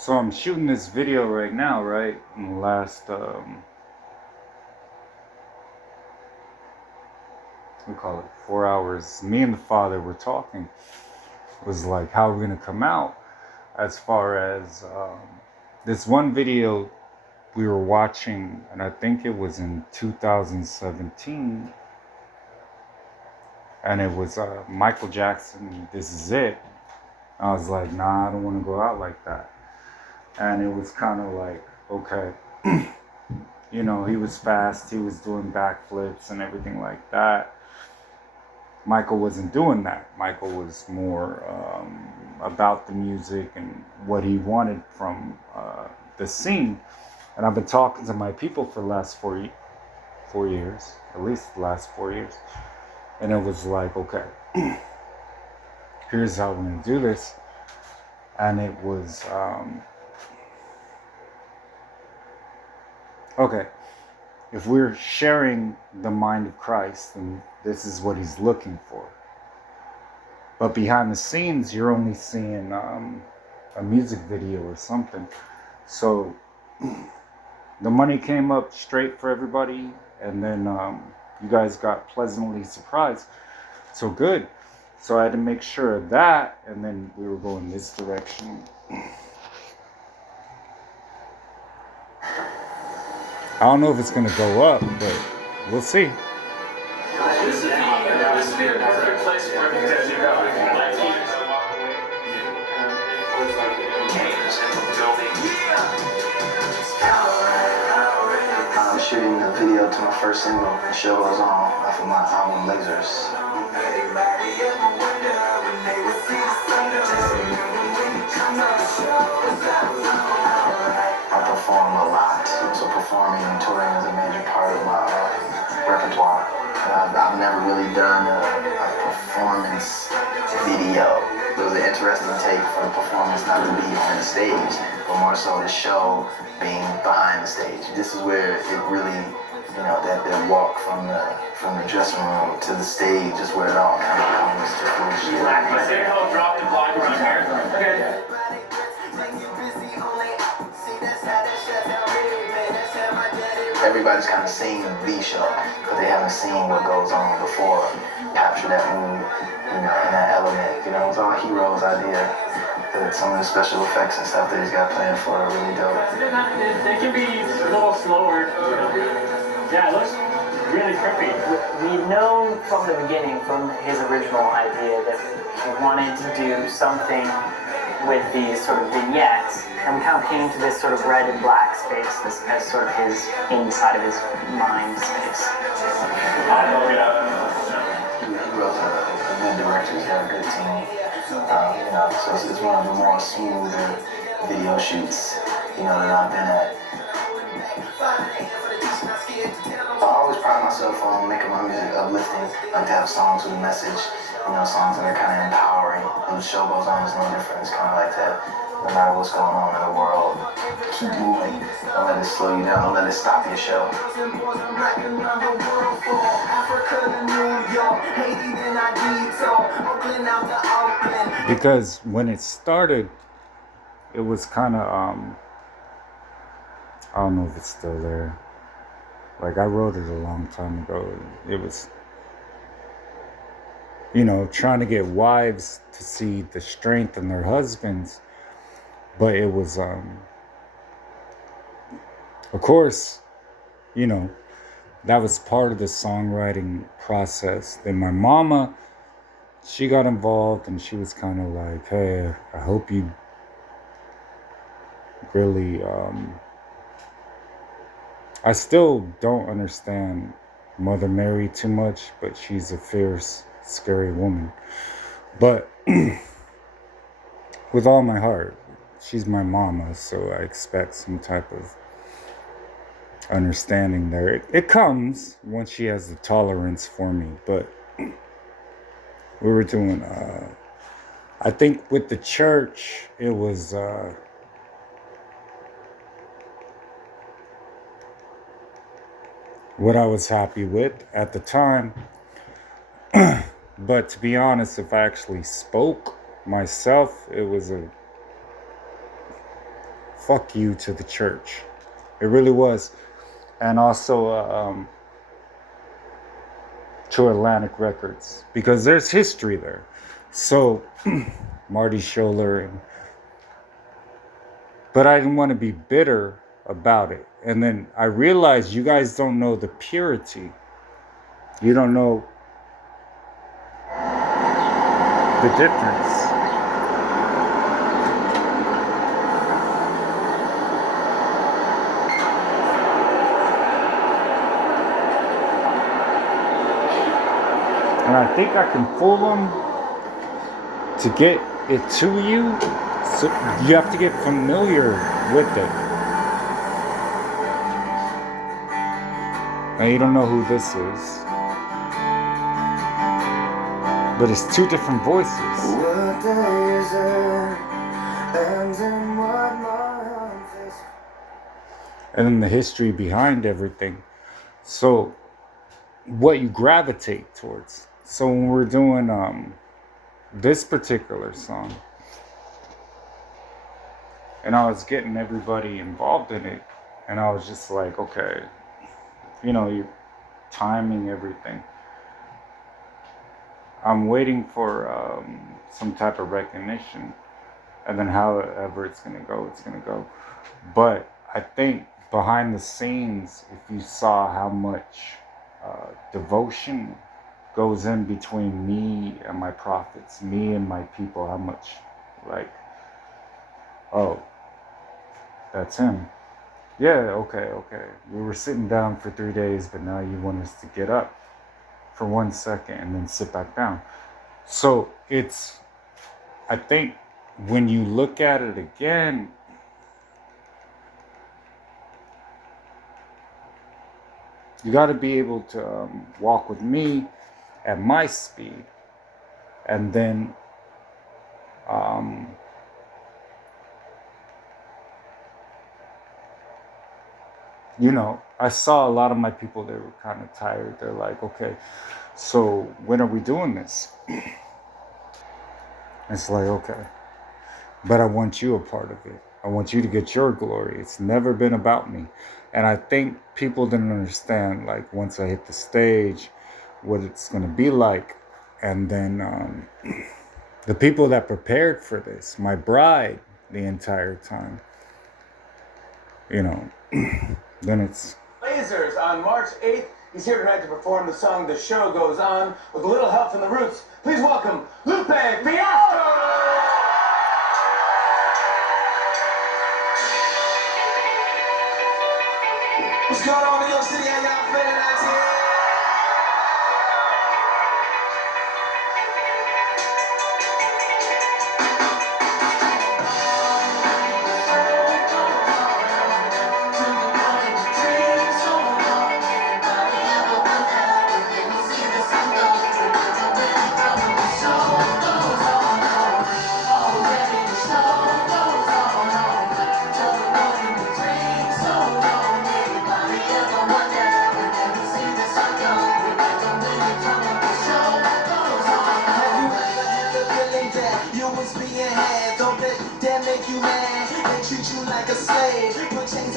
So I'm shooting this video right now, right? In the last, we call it 4 hours. Me and the father were talking. It was like, how we're gonna come out as far as this one video we were watching, and I think it was in 2017, and it was Michael Jackson. This is it. I was like, nah, I don't want to go out like that. And it was kind of like, okay. You know, he was fast, he was doing backflips and everything like that. Michael wasn't doing that. Michael was more about the music and what he wanted from the scene. And I've been talking to my people for the last 4 years, at least the last 4 years. And it was like, okay, here's how we're going to do this. And it was, okay, if we're sharing the mind of Christ, then this is what he's looking for. But behind the scenes, you're only seeing a music video or something. So the money came up straight for everybody, and then you guys got pleasantly surprised. So good. So I had to make sure of that, and then we were going this direction. I don't know if it's gonna go up, but we'll see. This would be a perfect place for him to do I'm shooting a video to my first single, The Show Goes On, off of my album Lasers. I perform a lot, so performing and touring is a major part of my repertoire. I've never really done a performance video. It was an interesting take for the performance not to be on the stage, but more so the show being behind the stage. This is where it really, that walk from the dressing room to the stage is where it all kind of comes to fruition. I say how drop the block around here. Okay. Everybody's kind of seen the show, but they haven't seen what goes on before. Capture that mood, and that element. It's all Hero's idea. Some of the special effects and stuff that he's got planned for are really dope. They can be a little slower. Yeah, it looks really trippy. We've known from the beginning, from his original idea, that he wanted to do something with these sort of vignettes, and we kind of came to this sort of red and black space as sort of his inside of his mind space. Hero's a good director, he's got a good team. So it's one of the more smoother video shoots, that I've been at. I always pride myself on making my music uplifting. I like to have songs with a message, songs that are kind of empowering. And The Show Goes On is no different. It's kind of like that. No matter what's going on in the world, keep moving. Don't let it slow you down. Don't let it stop your show. Because when it started, it was kind of, I don't know if it's still there. Like, I wrote it a long time ago. It was, trying to get wives to see the strength in their husbands. But it was, of course, that was part of the songwriting process. Then my mama, she got involved, and she was kind of like, hey, I hope you really, I still don't understand Mother Mary too much, but she's a fierce, scary woman. But with all my heart, she's my mama, so I expect some type of understanding there. It comes once she has the tolerance for me, but we were doing, I think with the church, it was, what I was happy with at the time. But to be honest, if I actually spoke myself, it was fuck you to the church. It really was. And also to Atlantic Records, because there's history there. So Marty Scholler, but I didn't want to be bitter about it. And then I realized you guys don't know the purity. You don't know the difference. And I think I can fool them to get it to you. So you have to get familiar with it. Now you don't know who this is, but it's two different voices. What day is it? And then the history behind everything. So what you gravitate towards. So when we're doing this particular song, and I was getting everybody involved in it, and I was just like, okay, you know, you're timing everything. I'm waiting for some type of recognition, and then however it's gonna go, it's gonna go. But I think behind the scenes, if you saw how much devotion goes in between me and my prophets, me and my people, how much, like, oh, that's him. Yeah, okay. We were sitting down for 3 days, but now you want us to get up for 1 second and then sit back down. So it's, I think when you look at it again, you got to be able to walk with me at my speed, and then you know, I saw a lot of my people, they were kind of tired. They're like, okay, so when are we doing this? It's like, okay, but I want you a part of it. I want you to get your glory. It's never been about me. And I think people didn't understand, like, once I hit the stage, what it's going to be like. And then the people that prepared for this, my bride, the entire time, you know, then it's... Lasers on March 8th. He's here tonight to perform the song The Show Goes On with a little help from the Roots. Please welcome Lupe Fiasco! What's going on in New York City? How y'all feeling out here?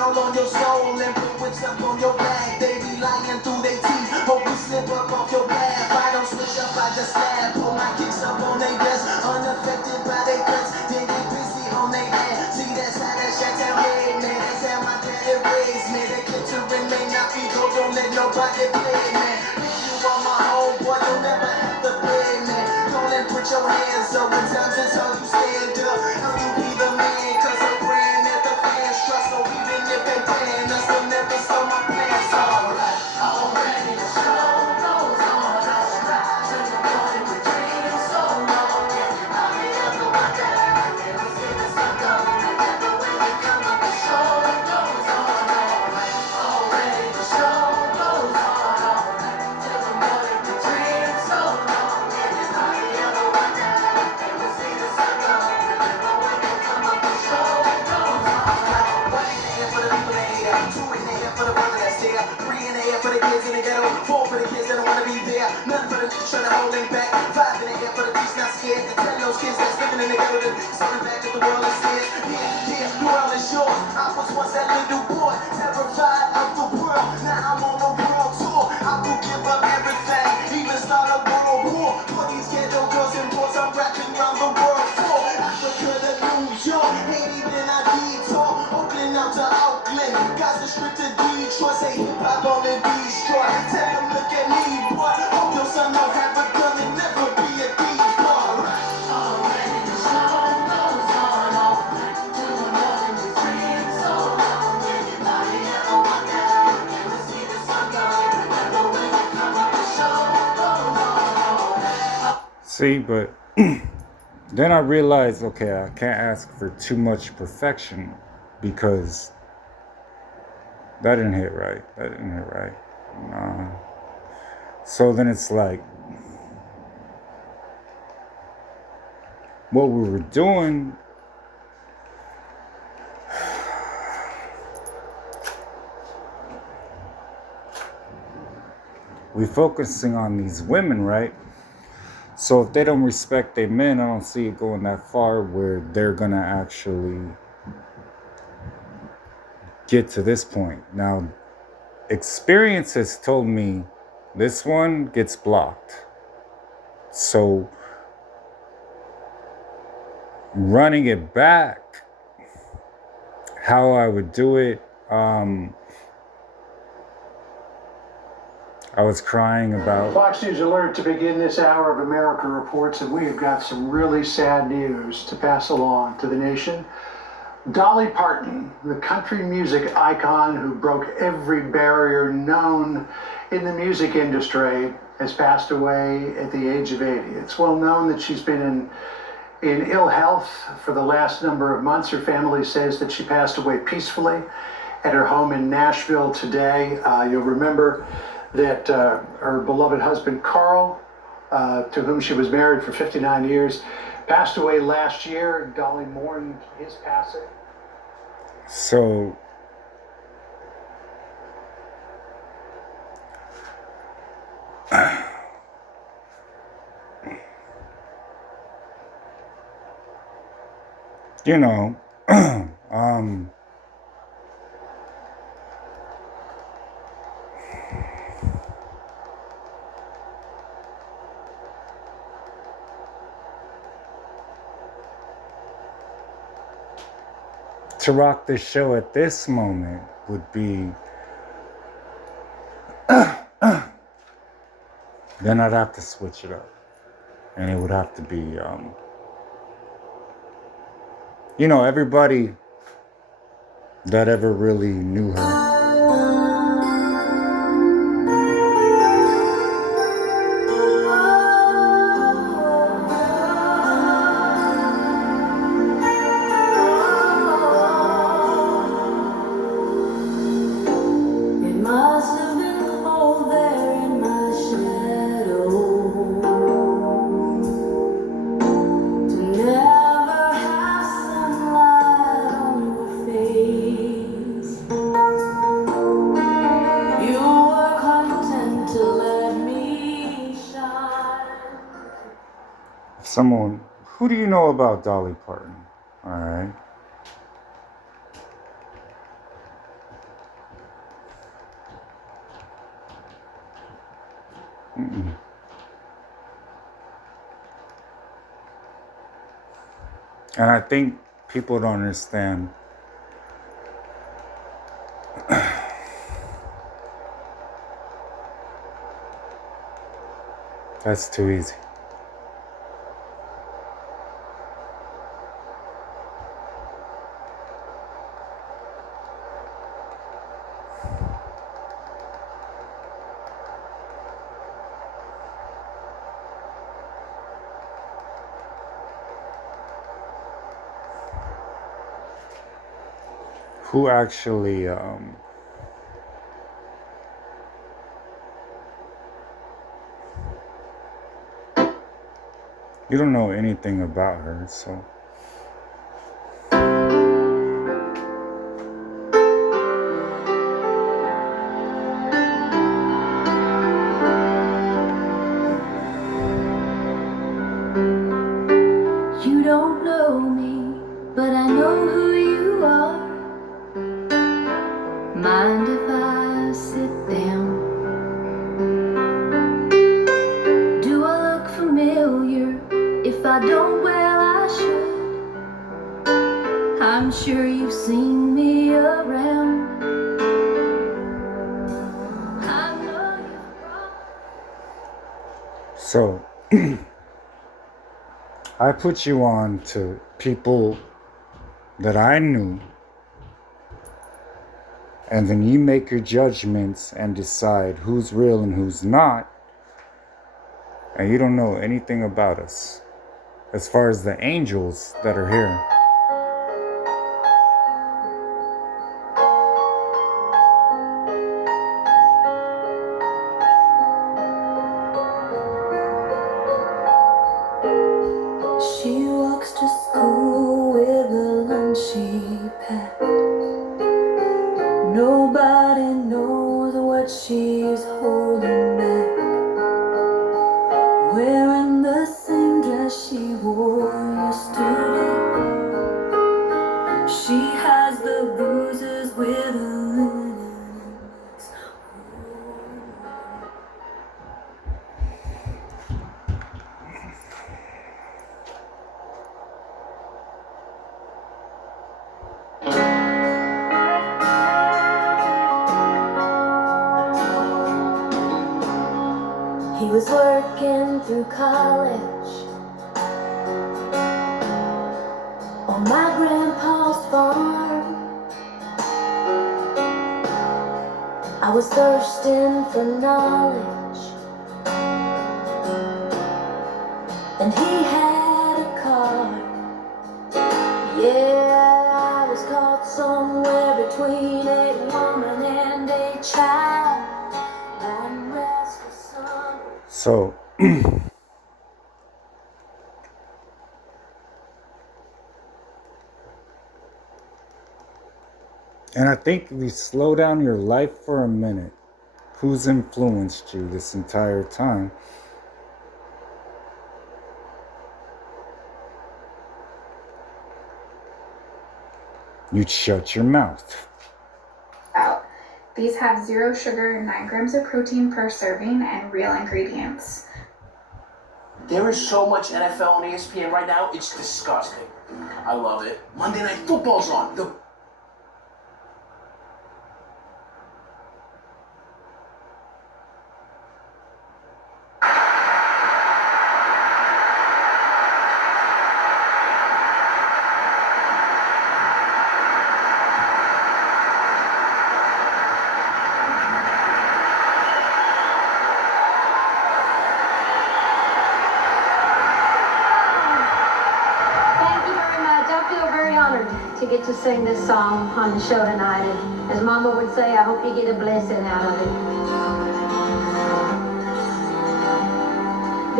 On your soul and put whips up on your back. They be lying through their teeth. Hope you slip up off your path. I don't switch up, I just laugh. Pull my kicks up on their desk, unaffected by their threats. Then get busy on their ass. See, that's how that shit tell me, man. That's how my daddy raised me. That glittering may not be gold, don't let nobody play, man. If you are my homeboy, you'll never have to pay, man. Come and put your hands up when times it's hard, you stand up. Know you be the man, cause I'm praying that the fans trust. So even if they plan us, they'll never slow my plans. Already the show goes on. To the morning with dreams so long. Everybody ever wonder, never see the sun go. Remember when we come up, the show goes on. Already the show goes on. To the morning with dreams so long. Everybody ever wonder, never see the sun go. Remember when we come up, the show goes on. 1 in the air for the people in the air, 2 in the air for the brother that's there, 3 in the air for the kids in the ghetto, 4 for the kids that don't wanna be there, none for the niggas trying to hold them back, 5 in the air for the beats not scared to tell those kids that's living in the ghetto, the niggas on the back of the world is his. Yeah, the world is yours. I was once that little boy, terrified of the world. Now I'm on a world tour. I will give up everything, even start a world war. For these ghetto girls and boys, I'm rapping around the world for. Africa to New York, Haiti then I detour. Oakland out to Oakland, Gaza Strip to Detroit. Say hip hop on the destroy. Tell them look at me, boy. Hope your son don't have a gun and never be a decoy. See, but then I realized, okay, I can't ask for too much perfection because that didn't hit right. That didn't hit right. Nah. So then it's like, what we were doing, we focusing on these women, right? So if they don't respect their men, I don't see it going that far where they're gonna actually get to this point. Now, experience has told me this one gets blocked. So running it back, how I would do it, I was crying about. Fox News alert to begin this hour of America Reports, and we have got some really sad news to pass along to the nation. Dolly Parton, the country music icon who broke every barrier known in the music industry, has passed away at the age of 80. It's well known that she's been in ill health for the last number of months. Her family says that she passed away peacefully at her home in Nashville today. You'll remember that her beloved husband, Carl, to whom she was married for 59 years, passed away last year. Dolly mourned his passing. So, you know, to rock the show at this moment would be, then I'd have to switch it up. And it would have to be, you know, everybody that ever really knew her. Someone, who do you know about Dolly Parton? All right. Mm-mm. And I think people don't understand. That's too easy. Who actually you don't know anything about her, so you don't me, but I know who you are. Mind if I sit down? Do I look familiar? If I don't, well, I should. I'm sure you've seen me around. I know you've brought. So, I put you on to people that I knew, and then you make your judgments and decide who's real and who's not, and you don't know anything about us as far as the angels that are here. She walks to school with a lunch she packed. Nobody knows what she's holding back. Wearing the same dress she wore yesterday. She has the bruises with a linen. He was working through college on my grandpa's farm. I was thirsting for knowledge, and he had a car. Yeah, I was caught somewhere between a woman and a child. One restless summer. So, and I think if you slow down your life for a minute, who's influenced you this entire time? You'd shut your mouth. Out. These have 0 sugar, 9 grams of protein per serving, and real ingredients. There is so much NFL on ESPN right now, it's disgusting. I love it. Monday Night Football's on. To get to sing this song on the show tonight, and as Mama would say, I hope you get a blessing out of it.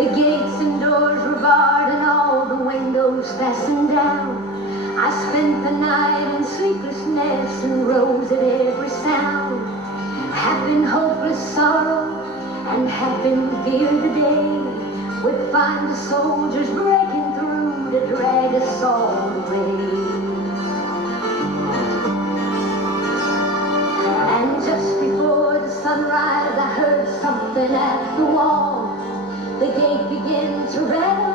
The gates and doors were barred and all the windows fastened down. I spent the night in sleeplessness and rose at every sound. Happy hopeless sorrow and happy fear today would find the soldiers breaking through to drag us all away. And just before the sunrise, I heard something at the wall. The gate began to rattle,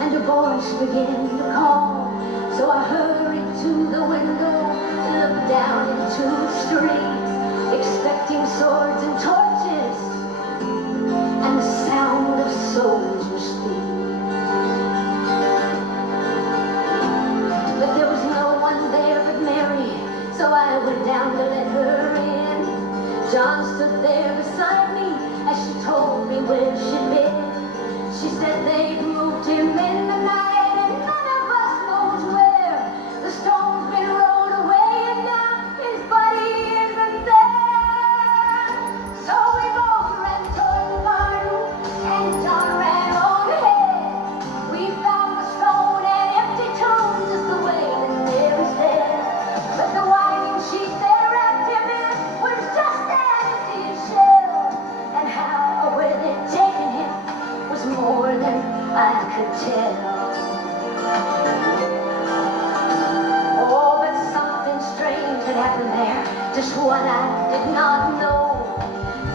and a voice began to call. So I hurried to the window, looked down into the street, expecting swords and torches, and the sound of soldiers' feet. But there was no one there but Mary, so I went down to let her in. John stood there beside me as she told me where she'd been. She said they'd moved him in the night and none of us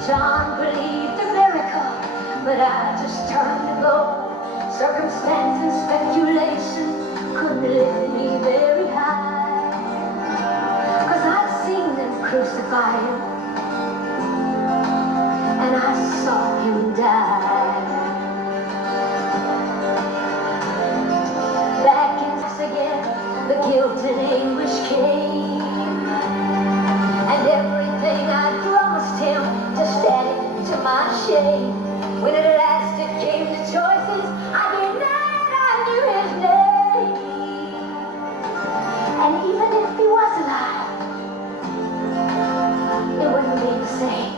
John believed a miracle, but I just turned to gold. Circumstance and speculation couldn't lift me very high, 'cause I'd seen them crucify him, and I saw him die. Back in again, the guilt and anguish came, and everything I promised him just added to my shame. When at last it came to choices, I denied I knew his name. And even if he was alive, it wouldn't be the same.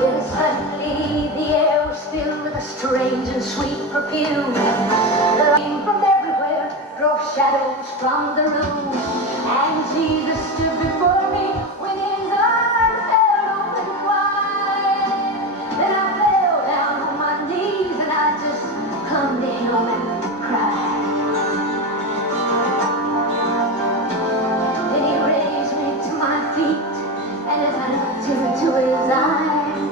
Then suddenly the air was filled with a strange and sweet perfume. The light from everywhere drove shadows from the room, and Jesus stood before me with his arms held open wide. Then I fell down on my knees and I just clung to him and cried. Then he raised me to my feet, and as I looked into his eyes,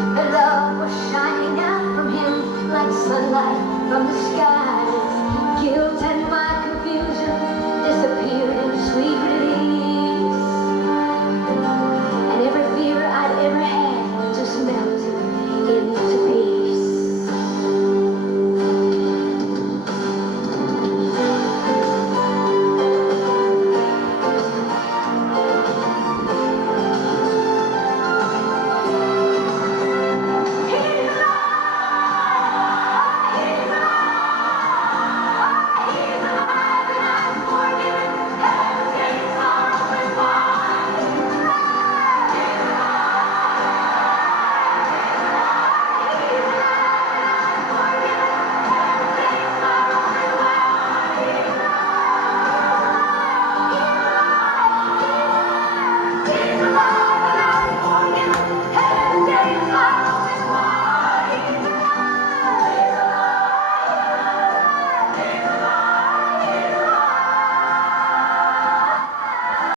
the love was shining out from him like sunlight from the sky.